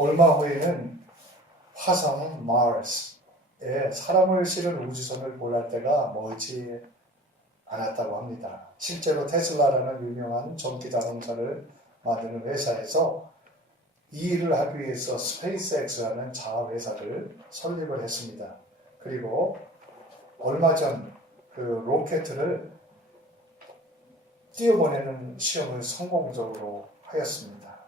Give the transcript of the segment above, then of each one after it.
얼마 후에는 화성 마르스에 사람을 실은 우주선을 보낼 때가 멀지 않았다고 합니다. 실제로 테슬라라는 유명한 전기 자동차를 만드는 회사에서 이 일을 하기 위해서 스페이스X라는 자회사를 설립을 했습니다. 그리고 얼마 전 그 로켓을 띄워보내는 시험을 성공적으로 하였습니다.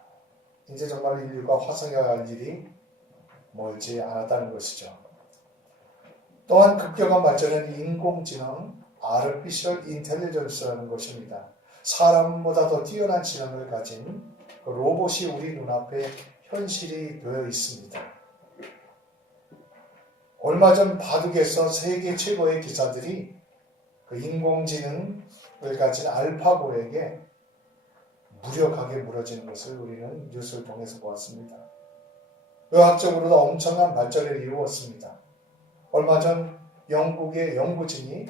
이제 정말 인류가 화성에 갈 일이 멀지 않았다는 것이죠. 또한 급격한 발전은 인공지능, Artificial Intelligence라는 것입니다. 사람보다 더 뛰어난 지능을 가진 그 로봇이 우리 눈앞에 현실이 되어 있습니다. 얼마 전 바둑에서 세계 최고의 기사들이 그 인공지능을 가진 알파고에게 무력하게 무너지는 것을 우리는 뉴스를 통해서 보았습니다. 의학적으로도 엄청난 발전을 이루었습니다. 얼마 전 영국의 연구진이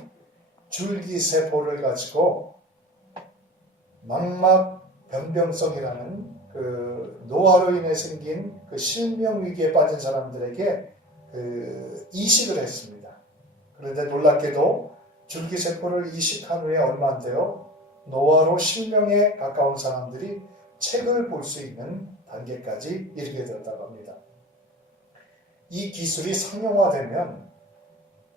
줄기세포를 가지고 망막 변병성이라는 그 노화로 인해 생긴 그 실명위기에 빠진 사람들에게 그 이식을 했습니다. 그런데 놀랍게도 줄기세포를 이식한 후에 얼마 안 되어 노화로 실명에 가까운 사람들이 책을 볼 수 있는 단계까지 이르게 되었다고 합니다. 이 기술이 상용화되면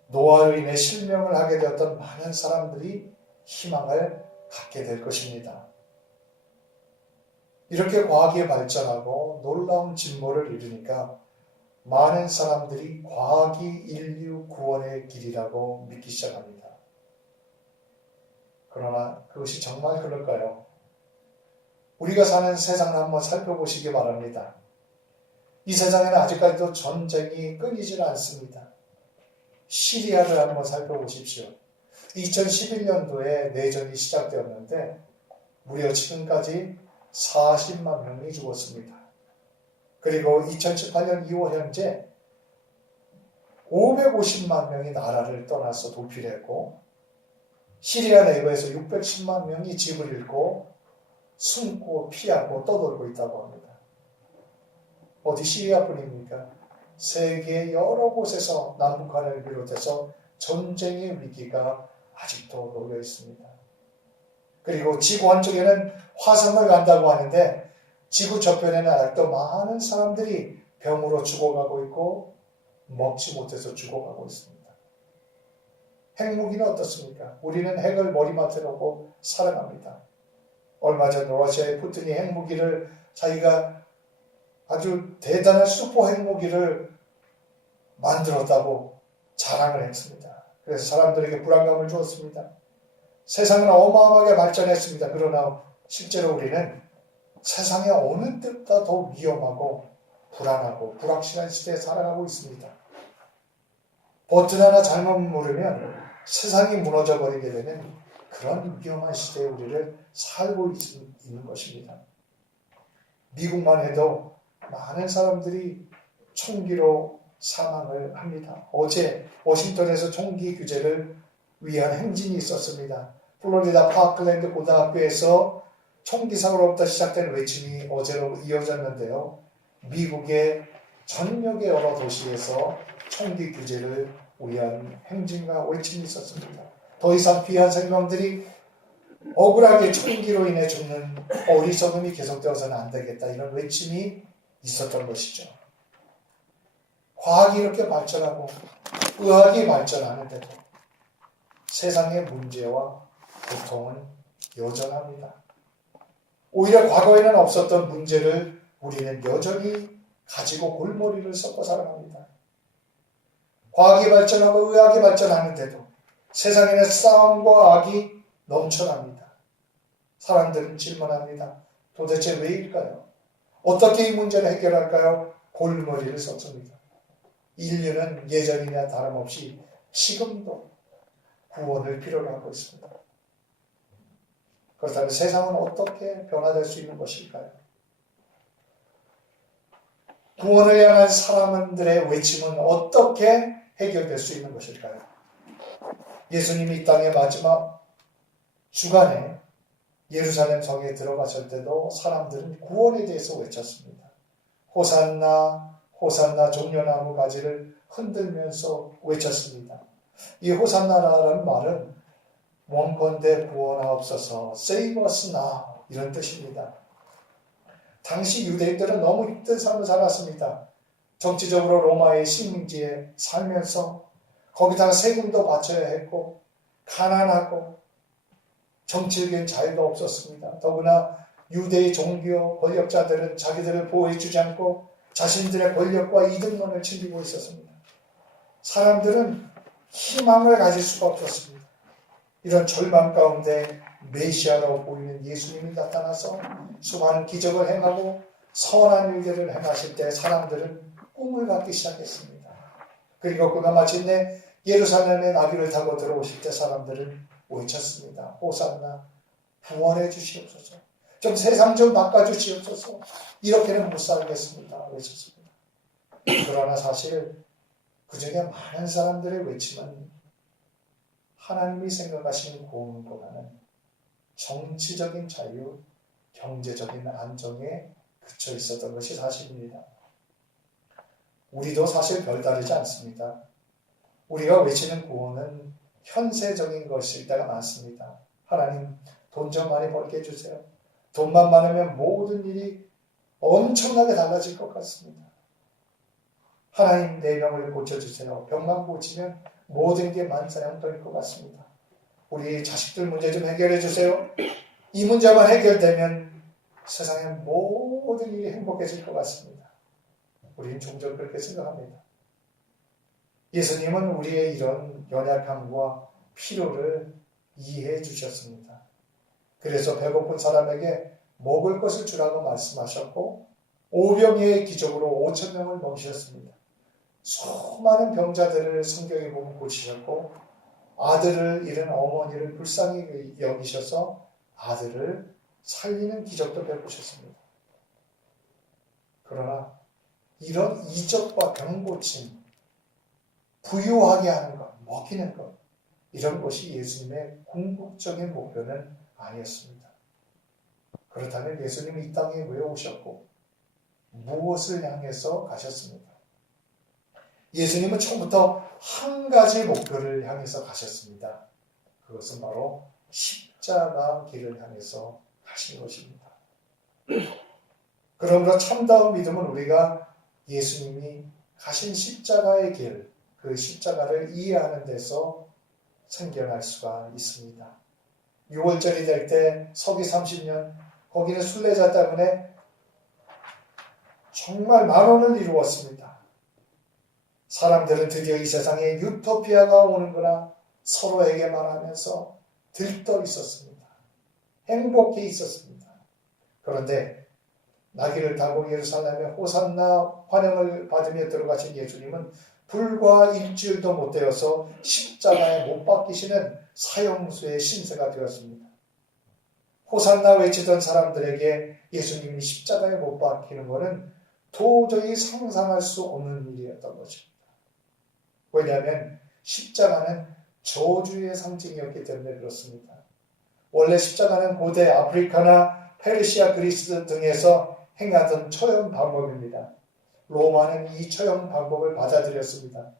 노화로 인해 실명을 하게 되었던 많은 사람들이 희망을 갖게 될 것입니다. 이렇게 과학이 발전하고 놀라운 진보를 이루니까 많은 사람들이 과학이 인류 구원의 길이라고 믿기 시작합니다. 그러나 그것이 정말 그럴까요? 우리가 사는 세상을 한번 살펴보시기 바랍니다. 이 세상에는 아직까지도 전쟁이 끊이질 않습니다. 시리아를 한번 살펴보십시오. 2011년도에 내전이 시작되었는데 무려 지금까지 40만 명이 죽었습니다. 그리고 2018년 2월 현재 550만 명이 나라를 떠나서 도피를 했고 시리아 내부에서 610만 명이 집을 잃고 숨고 피하고 떠돌고 있다고 합니다. 어디 시리아뿐입니까? 세계 여러 곳에서 남북한을 비롯해서 전쟁의 위기가 아직도 놓여 있습니다. 그리고 지구 한쪽에는 화성을 간다고 하는데 지구 저편에는 아직도 많은 사람들이 병으로 죽어가고 있고 먹지 못해서 죽어가고 있습니다. 핵무기는 어떻습니까? 우리는 핵을 머리맡에 놓고 살아갑니다. 얼마 전 러시아의 푸틴이 핵무기를 자기가 아주 대단한 슈퍼 핵무기를 만들었다고 자랑을 했습니다. 그래서 사람들에게 불안감을 주었습니다. 세상은 어마어마하게 발전했습니다. 그러나 실제로 우리는 세상의 어느 때보다 더 위험하고 불안하고 불확실한 시대에 살아가고 있습니다. 버튼 하나 잘못 누르면 세상이 무너져 버리게 되는 그런 위험한 시대에 우리를 살고 있는 것입니다. 미국만 해도 많은 사람들이 총기로 사망을 합니다. 어제 워싱턴에서 총기 규제를 위한 행진이 있었습니다. 플로리다 파크랜드 고등학교에서 총기 사고로부터 시작된 외침이 어제로 이어졌는데요. 미국의 전역의 여러 도시에서 총기 규제를 위한 행진과 외침이 있었습니다. 더 이상 귀한 생명들이 억울하게 총기로 인해 죽는 어리석음이 계속되어서는 안 되겠다. 이런 외침이 있었던 것이죠. 과학이 이렇게 발전하고 의학이 발전하는데도 세상의 문제와 고통은 여전합니다. 오히려 과거에는 없었던 문제를 우리는 여전히 가지고 골머리를 썩고 살아갑니다. 과학이 발전하고 의학이 발전하는데도 세상에는 싸움과 악이 넘쳐납니다. 사람들은 질문합니다. 도대체 왜일까요? 어떻게 이 문제를 해결할까요? 골머리를 썩습니다. 인류는 예전이나 다름없이 지금도 구원을 필요로 하고 있습니다. 그렇다면 세상은 어떻게 변화될 수 있는 것일까요? 구원을 향한 사람들의 외침은 어떻게 해결될 수 있는 것일까요? 예수님이 이 땅의 마지막 주간에 예루살렘 성에 들어가실 때도 사람들은 구원에 대해서 외쳤습니다. 호산나 호산나 종려나무 가지를 흔들면서 외쳤습니다. 이 호산나라는 말은 원컨대 구원하옵소서, save us now 이런 뜻입니다. 당시 유대인들은 너무 힘든 삶을 살았습니다. 정치적으로 로마의 식민지에 살면서 거기다가 세금도 바쳐야 했고 가난하고 정치적인 자유가 없었습니다. 더구나 유대의 종교 권력자들은 자기들을 보호해주지 않고 자신들의 권력과 이득만을 챙기고 있었습니다. 사람들은 희망을 가질 수가 없었습니다. 이런 절망 가운데 메시아로 보이는 예수님이 나타나서 수많은 기적을 행하고 선한 일들을 행하실 때 사람들은 꿈을 갖기 시작했습니다. 그리고 그가 마침내 예루살렘의 나귀를 타고 들어오실 때 사람들은 외쳤습니다. 호산나, 구원해 주시옵소서. 좀 세상 좀 바꿔주시옵소서. 이렇게는 못 살겠습니다. 외쳤습니다. 그러나 사실 그 중에 많은 사람들의 외침은 하나님이 생각하시는 구원보다는 정치적인 자유, 경제적인 안정에 그쳐 있었던 것이 사실입니다. 우리도 사실 별다르지 않습니다. 우리가 외치는 구원은 현세적인 것일 때가 많습니다. 하나님, 돈 좀 많이 벌게 해주세요. 돈만 많으면 모든 일이 엄청나게 달라질 것 같습니다. 하나님, 내 병을 고쳐주세요. 병만 고치면 모든 게 만사형통일 것 같습니다. 우리 자식들 문제 좀 해결해 주세요. 이 문제만 해결되면 세상의 모든 일이 행복해질 것 같습니다. 우리는 종종 그렇게 생각합니다. 예수님은 우리의 이런 연약함과 필요를 이해해 주셨습니다. 그래서 배고픈 사람에게 먹을 것을 주라고 말씀하셨고 오병이의 기적으로 5,000명을 먹이셨습니다. 수많은 병자들을 성경에 보면 고치셨고 아들을 잃은 어머니를 불쌍히 여기셔서 아들을 살리는 기적도 베푸셨습니다. 그러나 이런 이적과 병고침, 부유하게 하는 것, 먹이는 것, 이런 것이 예수님의 궁극적인 목표는 아니었습니다. 그렇다면 예수님이 이 땅에 왜 오셨고 무엇을 향해서 가셨습니까? 예수님은 처음부터 한 가지 목표를 향해서 가셨습니다. 그것은 바로 십자가 길을 향해서 가신 것입니다. 그러므로 참다운 믿음은 우리가 예수님이 가신 십자가의 길, 그 십자가를 이해하는 데서 생겨날 수가 있습니다. 6월절이 될 때 서기 30년 거기는 순례자 때문에 정말 만원을 이루었습니다. 사람들은 드디어 이 세상에 유토피아가 오는구나 서로에게 말하면서 들떠 있었습니다. 행복해 있었습니다. 그런데 나귀를 타고 예루살렘에 호산나 환영을 받으며 들어가신 예수님은 불과 일주일도 못 되어서 십자가에 못 박히시는 사형수의 신세가 되었습니다. 호산나 외치던 사람들에게 예수님이 십자가에 못 박히는 것은 도저히 상상할 수 없는 일이었던 것입니다. 왜냐하면 십자가는 저주의 상징이었기 때문에 그렇습니다. 원래 십자가는 고대 아프리카나 페르시아, 그리스 등에서 행하던 처형 방법입니다. 로마는 이 처형 방법을 받아들였습니다.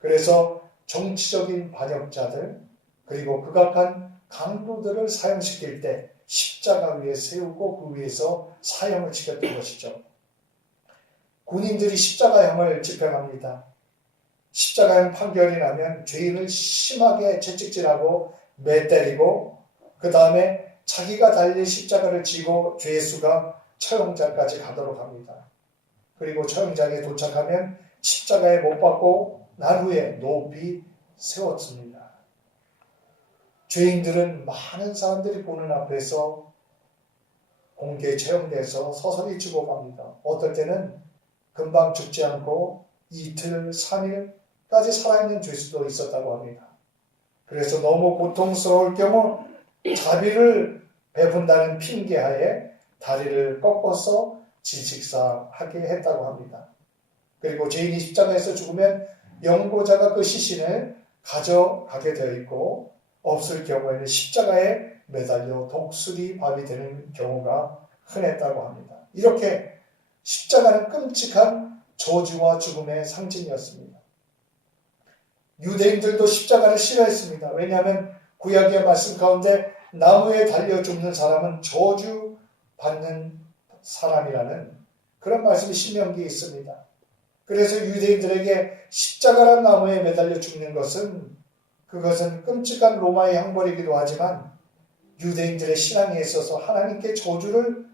그래서 정치적인 반역자들 그리고 극악한 강도들을 사형시킬 때 십자가 위에 세우고 그 위에서 사형을 시켰던 것이죠. 군인들이 십자가형을 집행합니다. 십자가형 판결이 나면 죄인을 심하게 채찍질하고 매 때리고 그 다음에 자기가 달린 십자가를 지고 죄수가 처형장까지 가도록 합니다. 그리고 처형장에 도착하면 십자가에 못 박고 난 후에 높이 세웠습니다. 죄인들은 많은 사람들이 보는 앞에서 공개 처형돼서 서서히 죽어갑니다. 어떨 때는 금방 죽지 않고 이틀, 3일까지 살아있는 죄수도 있었다고 합니다. 그래서 너무 고통스러울 경우 자비를 베푼다는 핑계하에 다리를 꺾어서 질식사하게 했다고 합니다. 그리고 죄인이 십자가에서 죽으면 영고자가 그 시신을 가져가게 되어 있고 없을 경우에는 십자가에 매달려 독수리 밥이 되는 경우가 흔했다고 합니다. 이렇게 십자가는 끔찍한 저주와 죽음의 상징이었습니다. 유대인들도 십자가를 싫어했습니다. 왜냐하면 구약의 말씀 가운데 나무에 달려 죽는 사람은 저주받는 사람이라는 그런 말씀이 신명기에 있습니다. 그래서 유대인들에게 십자가란 나무에 매달려 죽는 그것은 끔찍한 로마의 형벌이기도 하지만 유대인들의 신앙에 있어서 하나님께 저주를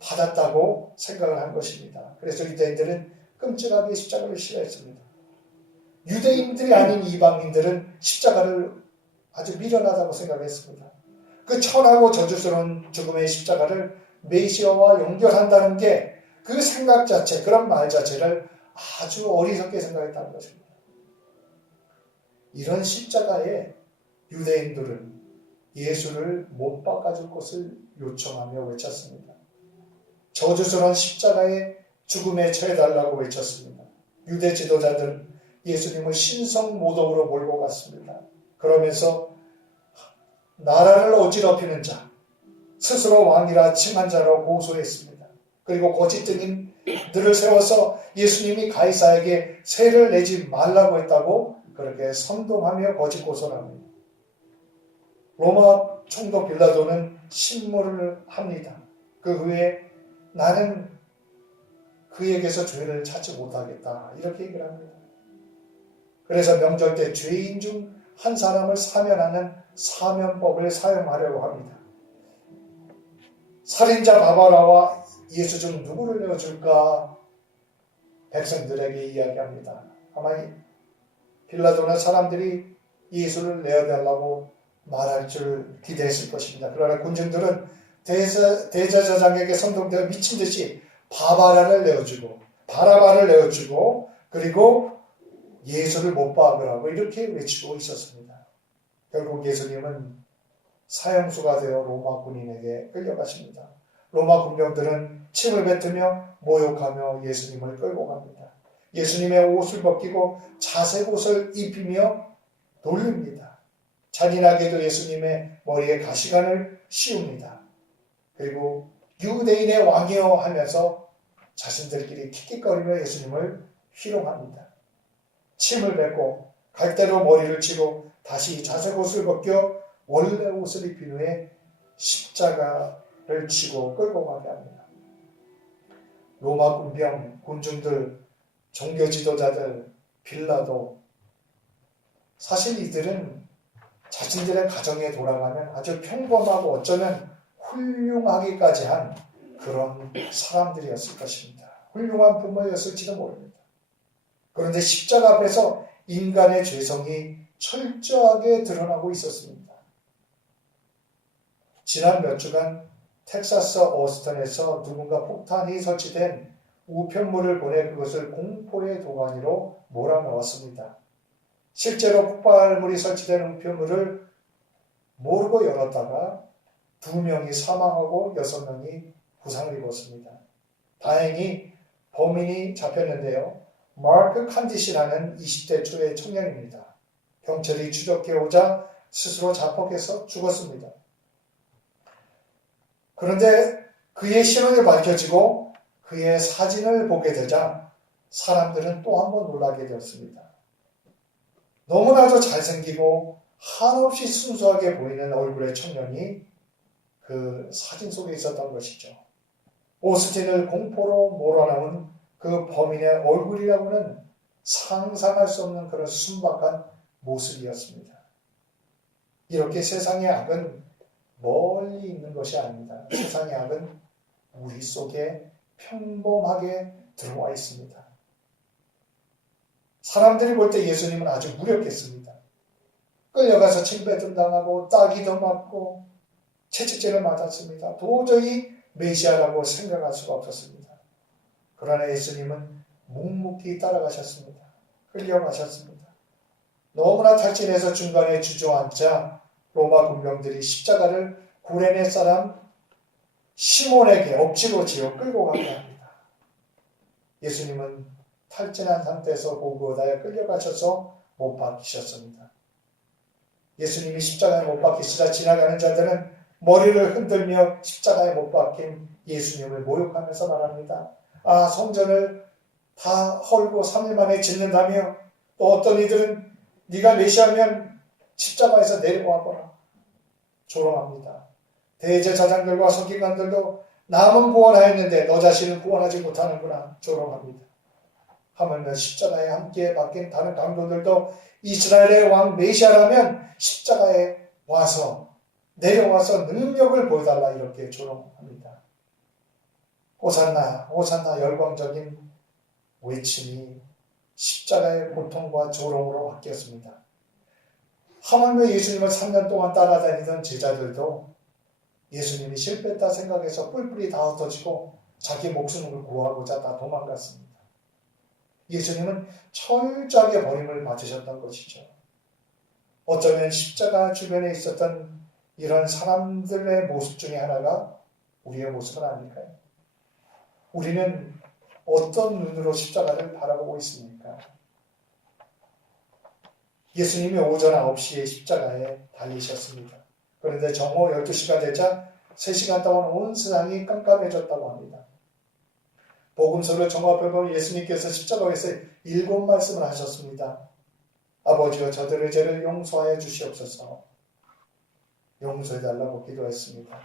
받았다고 생각을 한 것입니다. 그래서 유대인들은 끔찍하게 십자가를 싫어했습니다. 유대인들이 아닌 이방인들은 십자가를 아주 미련하다고 생각했습니다. 그 천하고 저주스러운 죽음의 십자가를 메시아와 연결한다는 게 그 생각 자체, 그런 말 자체를 아주 어리석게 생각했다는 것입니다. 이런 십자가에 유대인들은 예수를 못 박아줄 것을 요청하며 외쳤습니다. 저주스러운 십자가에 죽음에 처해달라고 외쳤습니다. 유대 지도자들은 예수님을 신성모독으로 몰고 갔습니다. 그러면서 나라를 어지럽히는 자, 스스로 왕이라 칭한 자로 고소했습니다. 그리고 거짓 증인들을 세워서 예수님이 가이사에게 세를 내지 말라고 했다고 그렇게 선동하며 거짓 고소를 합니다. 로마 총독 빌라도는 신문을 합니다. 그 후에 나는 그에게서 죄를 찾지 못하겠다 이렇게 얘기를 합니다. 그래서 명절 때 죄인 중 한 사람을 사면하는 사면법을 사용하려고 합니다. 살인자 바바라와 예수 중 누구를 내어줄까 백성들에게 이야기합니다. 아마 빌라도는 사람들이 예수를 내어달라고 말할 줄 기대했을 것입니다. 그러나 군중들은 대제사장에게 선동되어 미친 듯이 바바라를 내어주고 바라바를 내어주고 그리고 예수를 못 박으라고 이렇게 외치고 있었습니다. 결국 예수님은 사형수가 되어 로마 군인에게 끌려가십니다. 로마 군병들은 침을 뱉으며 모욕하며 예수님을 끌고 갑니다. 예수님의 옷을 벗기고 자색 옷을 입히며 놀립니다. 잔인하게도 예수님의 머리에 가시관을 씌웁니다. 그리고 유대인의 왕이여 하면서 자신들끼리 킥킥거리며 예수님을 희롱합니다. 침을 뱉고 갈대로 머리를 치고 다시 자색 옷을 벗겨 원래 옷을 입힌 후에 십자가를 치고 끌고 가게 합니다. 로마 군병, 군중들, 종교 지도자들, 빌라도 사실 이들은 자신들의 가정에 돌아가면 아주 평범하고 어쩌면 훌륭하기까지 한 그런 사람들이었을 것입니다. 훌륭한 부모였을지도 모릅니다. 그런데 십자가 앞에서 인간의 죄성이 철저하게 드러나고 있었습니다. 지난 몇 주간 텍사스 어스턴에서 누군가 폭탄이 설치된 우편물을 보내 그것을 공포의 도가니로 몰아넣었습니다. 실제로 폭발물이 설치된 우편물을 모르고 열었다가 2명이 사망하고 6명이 부상을 입었습니다. 다행히 범인이 잡혔는데요. 마크 칸디시라는 20대 초의 청년입니다. 경찰이 추적해 오자 스스로 자폭해서 죽었습니다. 그런데 그의 신원이 밝혀지고 그의 사진을 보게 되자 사람들은 또 한 번 놀라게 되었습니다. 너무나도 잘생기고 한없이 순수하게 보이는 얼굴의 청년이 그 사진 속에 있었던 것이죠. 오스틴을 공포로 몰아넣은 그 범인의 얼굴이라고는 상상할 수 없는 그런 순박한 모습이었습니다. 이렇게 세상의 악은 멀리 있는 것이 아닙니다. 세상의 악은 우리 속에 평범하게 들어와 있습니다. 사람들이 볼 때 예수님은 아주 무력했습니다. 끌려가서 침뱉음 당하고 따기도 맞고 채찍질을 맞았습니다. 도저히 메시아라고 생각할 수가 없었습니다. 그러나 예수님은 묵묵히 따라가셨습니다. 끌려가셨습니다. 너무나 탈진해서 중간에 주저앉자 로마 군병들이 십자가를 구레네 사람 시몬에게 억지로 지어 끌고 가게 합니다. 예수님은 탈진한 상태에서 고고다에 끌려가셔서 못 박히셨습니다. 예수님이 십자가에 못 박히시자 지나가는 자들은 머리를 흔들며 십자가에 못 박힌 예수님을 모욕하면서 말합니다. 성전을 다 헐고 3일 만에 짓는다며, 또 어떤 이들은 네가 메시아면 십자가에서 내려와 보라. 조롱합니다. 대제사장들과 서기관들도 남은 구원하였는데 너 자신은 구원하지 못하는구나. 조롱합니다. 하물며 십자가에 함께 박힌 다른 강도들도 이스라엘의 왕 메시아라면 십자가에 내려와서 능력을 보여달라, 이렇게 조롱합니다. 호산나 호산나 열광적인 외침이 십자가의 고통과 조롱으로 바뀌었습니다. 하물며 예수님을 3년 동안 따라다니던 제자들도 예수님이 실패했다 생각해서 뿔뿔이 다 흩어지고 자기 목숨을 구하고자 다 도망갔습니다. 예수님은 철저하게 버림을 받으셨던 것이죠. 어쩌면 십자가 주변에 있었던 이런 사람들의 모습 중에 하나가 우리의 모습은 아닐까요? 우리는 어떤 눈으로 십자가를 바라보고 있습니까? 예수님이 오전 9시에 십자가에 달리셨습니다. 그런데 정오 12시가 되자 3시간 동안 온 세상이 깜깜해졌다고 합니다. 복음서를 종합해보면 예수님께서 십자가에서 7말씀을 하셨습니다. 아버지여 저들의 죄를 용서하여 주시옵소서. 용서해달라고 기도했습니다.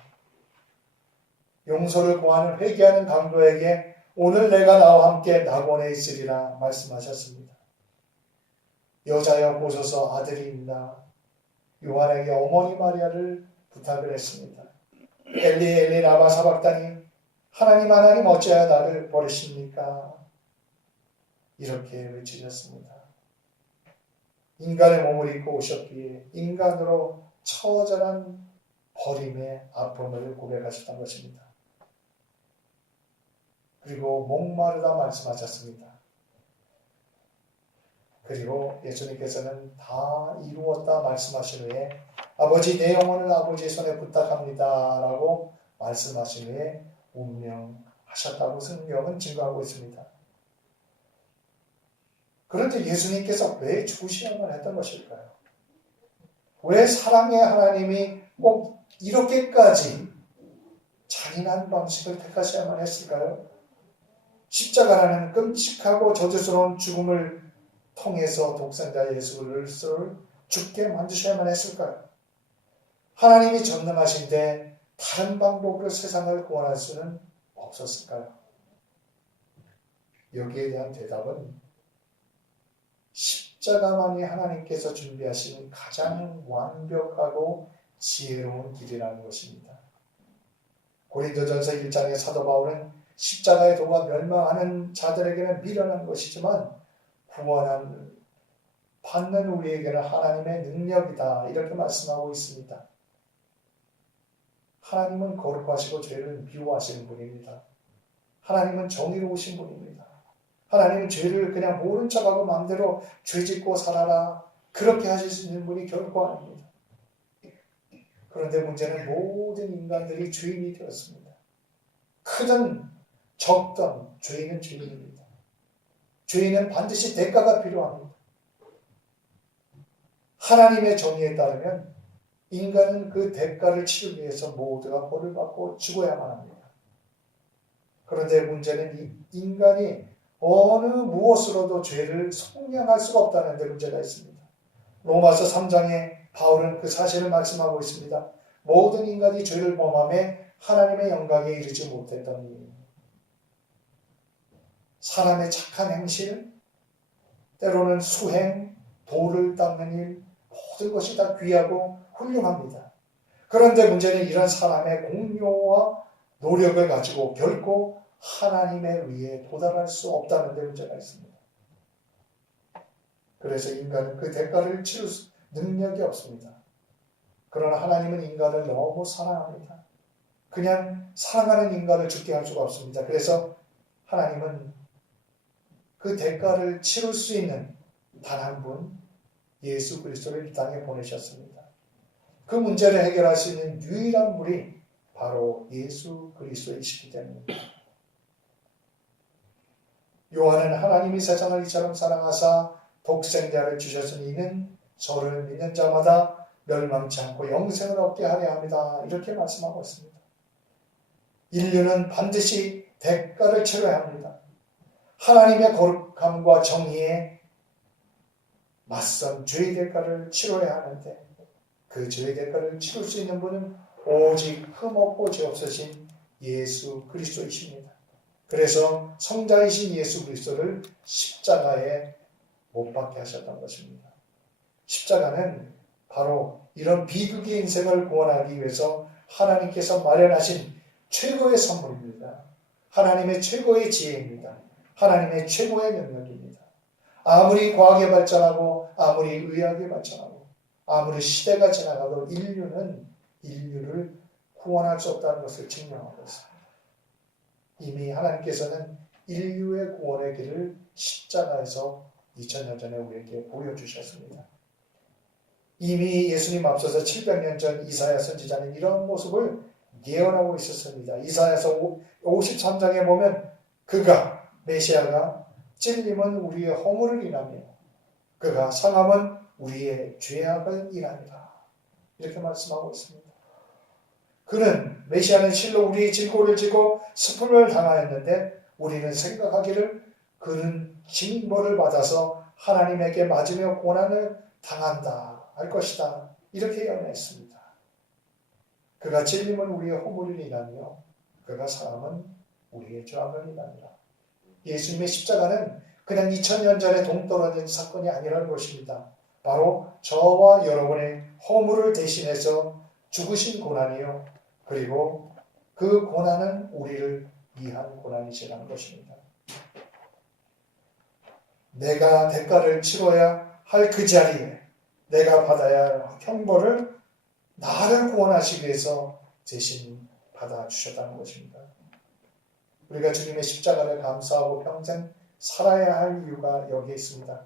용서를 구하는 회개하는 강도에게 오늘 내가 나와 함께 낙원에 있으리라 말씀하셨습니다. 여자여 보소서 아들이 있나. 요한에게 어머니 마리아를 부탁을 했습니다. 엘리 엘리 라마 사박다니, 하나님 하나님 어찌하여 나를 버리십니까? 이렇게 외치셨습니다. 인간의 몸을 입고 오셨기에 인간으로 처절한 버림의 아픔을 고백하셨던 것입니다. 그리고 목마르다 말씀하셨습니다. 그리고 예수님께서는 다 이루었다 말씀하신 후에 아버지 내 영혼을 아버지의 손에 부탁합니다 라고 말씀하신 후에 운명하셨다고 성경은 증거하고 있습니다. 그런데 예수님께서 왜 죽으시야만 했던 것일까요? 왜 사랑의 하나님이 꼭 이렇게까지 잔인한 방식을 택하셔야만 했을까요? 십자가라는 끔찍하고 저주스러운 죽음을 통해서 독생자 예수를 죽게 만드셔야만 했을까요? 하나님이 전능하신데 다른 방법으로 세상을 구원할 수는 없었을까요? 여기에 대한 대답은 십자가만이 하나님께서 준비하신 가장 완벽하고 지혜로운 길이라는 것입니다. 고린도전서 1장의 사도 바울은 십자가의 도가 멸망하는 자들에게는 미련한 것이지만 구원을 받는 우리에게는 하나님의 능력이다, 이렇게 말씀하고 있습니다. 하나님은 거룩하시고 죄를 미워하시는 분입니다. 하나님은 정의로우신 분입니다. 하나님은 죄를 그냥 모른 척하고 마음대로 죄짓고 살아라, 그렇게 하실 수 있는 분이 결코 아닙니다. 그런데 문제는 모든 인간들이 죄인이 되었습니다. 크든 적든 죄인은 죄인입니다. 죄인은 반드시 대가가 필요합니다. 하나님의 정의에 따르면 인간은 그 대가를 치르기 위해서 모두가 벌을 받고 죽어야만 합니다. 그런데 문제는 이 인간이 어느 무엇으로도 죄를 속량할 수가 없다는 데 문제가 있습니다. 로마서 3장에 바울은 그 사실을 말씀하고 있습니다. 모든 인간이 죄를 범함에 하나님의 영광에 이르지 못했더니, 사람의 착한 행실, 때로는 수행, 도를 닦는 일, 모든 것이 다 귀하고 훌륭합니다. 그런데 문제는 이런 사람의 공로와 노력을 가지고 결코 하나님의 의에 도달할 수 없다는 데 문제가 있습니다. 그래서 인간은 그 대가를 치를 능력이 없습니다. 그러나 하나님은 인간을 너무 사랑합니다. 그냥 사랑하는 인간을 죽게 할 수가 없습니다. 그래서 하나님은 그 대가를 치를 수 있는 단 한 분, 예수 그리스도를 이 땅에 보내셨습니다. 그 문제를 해결할 수 있는 유일한 분이 바로 예수 그리스도이시기 때문입니다. 요한은 하나님이 세상을 이처럼 사랑하사 독생자를 주셨으니 이는 저를 믿는 자마다 멸망치 않고 영생을 얻게 하려 합니다, 이렇게 말씀하고 있습니다. 인류는 반드시 대가를 치러야 합니다. 하나님의 거룩함과 정의에 맞선 죄의 대가를 치러야 하는데 그 죄의 대가를 치를 수 있는 분은 오직 흠없고 죄 없으신 예수 그리스도이십니다. 그래서 성자이신 예수 그리스도를 십자가에 못 박게 하셨던 것입니다. 십자가는 바로 이런 비극의 인생을 구원하기 위해서 하나님께서 마련하신 최고의 선물입니다. 하나님의 최고의 지혜입니다. 하나님의 최고의 능력입니다. 아무리 과학이 발전하고 아무리 의학이 발전하고 아무리 시대가 지나가도 인류는 인류를 구원할 수 없다는 것을 증명하고 있습니다. 이미 하나님께서는 인류의 구원의 길을 십자가에서 2000년 전에 우리에게 보여주셨습니다. 이미 예수님 앞서서 700년 전 이사야 선지자는 이런 모습을 예언하고 있었습니다. 이사야서 53장에 보면 그가 메시아가 찔림은 우리의 허물을 인하며 그가 상함은 우리의 죄악을 인하니라 이렇게 말씀하고 있습니다. 그는 메시아는 실로 우리의 질고를 지고 슬픔을 당하였는데 우리는 생각하기를 그는 징벌을 받아서 하나님에게 맞으며 고난을 당한다 할 것이다 이렇게 예언했습니다. 그가 찔림은 우리의 허물을 인하며 그가 상함은 우리의 죄악을 인하니라. 예수님의 십자가는 그냥 2000년 전에 동떨어진 사건이 아니라는 것입니다. 바로 저와 여러분의 허물을 대신해서 죽으신 고난이요. 그리고 그 고난은 우리를 위한 고난이시라는 것입니다. 내가 대가를 치러야 할 그 자리에 내가 받아야 할 형벌을 나를 구원하시기 위해서 대신 받아주셨다는 것입니다. 우리가 주님의 십자가를 감사하고 평생 살아야 할 이유가 여기에 있습니다.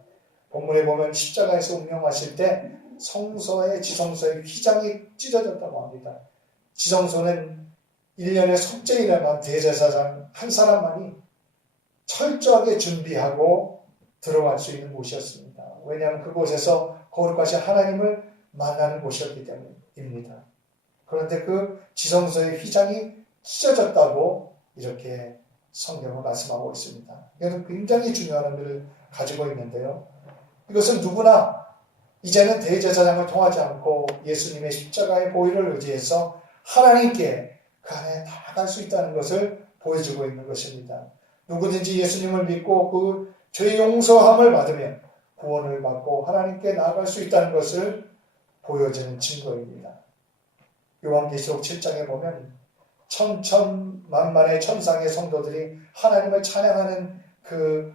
본문에 보면 십자가에서 운명하실 때 성소의 지성소의 휘장이 찢어졌다고 합니다. 지성소는 1년에 속죄일에만 대제사장 한 사람만이 철저하게 준비하고 들어갈 수 있는 곳이었습니다. 왜냐하면 그곳에서 거룩하신 하나님을 만나는 곳이었기 때문입니다. 그런데 그 지성소의 휘장이 찢어졌다고 이렇게 성경은 말씀하고 있습니다. 이것은 굉장히 중요한 의미를 가지고 있는데요. 이것은 누구나 이제는 대제사장을 통하지 않고 예수님의 십자가의 보혈을 의지해서 하나님께 그 안에 나아갈 수 있다는 것을 보여주고 있는 것입니다. 누구든지 예수님을 믿고 그 죄 용서함을 받으면 구원을 받고 하나님께 나아갈 수 있다는 것을 보여주는 증거입니다. 요한계시록 7장에 보면 천천만만의 천상의 성도들이 하나님을 찬양하는 그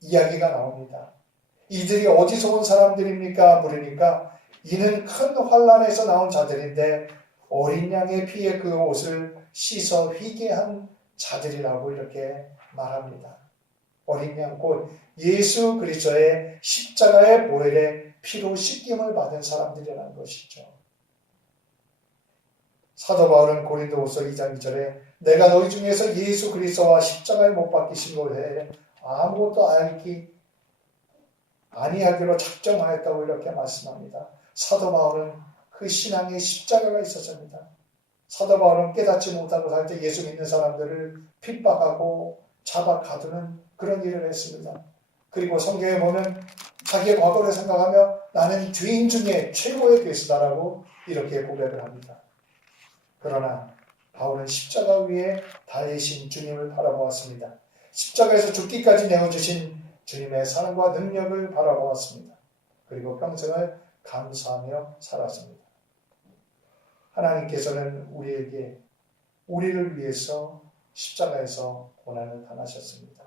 이야기가 나옵니다. 이들이 어디서 온 사람들입니까? 물으니까 이는 큰 환난에서 나온 자들인데 어린 양의 피에 그 옷을 씻어 휘게 한 자들이라고 이렇게 말합니다. 어린 양 곧 예수 그리스도의 십자가의 보혈의 피로 씻김을 받은 사람들이라는 것이죠. 사도 바울은 고린도후서 2장 2절에 내가 너희 중에서 예수 그리스도와 십자가에 못 박히신 것에 아무것도 알기 아니하기로 작정하였다고 이렇게 말씀합니다. 사도 바울은 그 신앙에 십자가가 있었습니다. 사도 바울은 깨닫지 못하고 살 때 예수 믿는 사람들을 핍박하고 잡아 가두는 그런 일을 했습니다. 그리고 성경에 보면 자기의 과거를 생각하며 나는 죄인 중에 최고의 괴수다라고 이렇게 고백을 합니다. 그러나 바울은 십자가 위에 달리신 주님을 바라보았습니다. 십자가에서 죽기까지 내어주신 주님의 사랑과 능력을 바라보았습니다. 그리고 평생을 감사하며 살았습니다. 하나님께서는 우리를 위해서 십자가에서 고난을 당하셨습니다.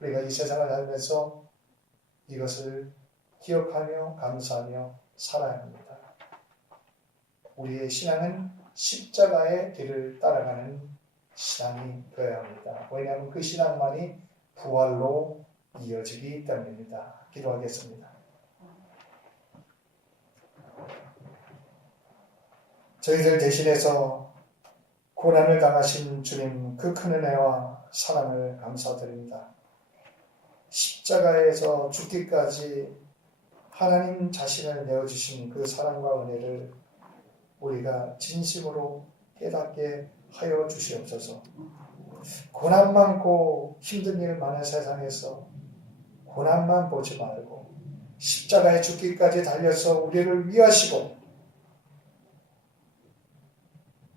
우리가 이 세상을 살면서 이것을 기억하며 감사하며 살아야 합니다. 우리의 신앙은 십자가의 길을 따라가는 신앙이 되어야 합니다. 왜냐하면 그 신앙만이 부활로 이어지기 때문입니다. 기도하겠습니다. 저희들 대신해서 고난을 당하신 주님 그 큰 은혜와 사랑을 감사드립니다. 십자가에서 죽기까지 하나님 자신을 내어주신 그 사랑과 은혜를 우리가 진심으로 깨닫게 하여 주시옵소서. 고난 많고 힘든 일 많은 세상에서 고난만 보지 말고 십자가에 죽기까지 달려서 우리를 위하시고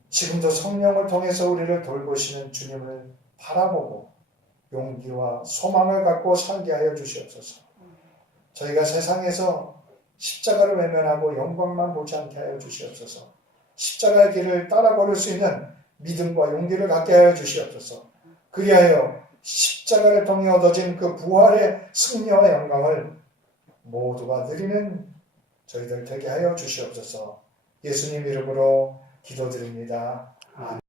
지금도 성령을 통해서 우리를 돌보시는 주님을 바라보고 용기와 소망을 갖고 살게 하여 주시옵소서. 저희가 세상에서 십자가를 외면하고 영광만 보지 않게 하여 주시옵소서. 십자가의 길을 따라 걸을 수 있는 믿음과 용기를 갖게 하여 주시옵소서. 그리하여 십자가를 통해 얻어진 그 부활의 승리와 영광을 모두가 누리는 저희들 되게 하여 주시옵소서. 예수님 이름으로 기도드립니다. 아멘.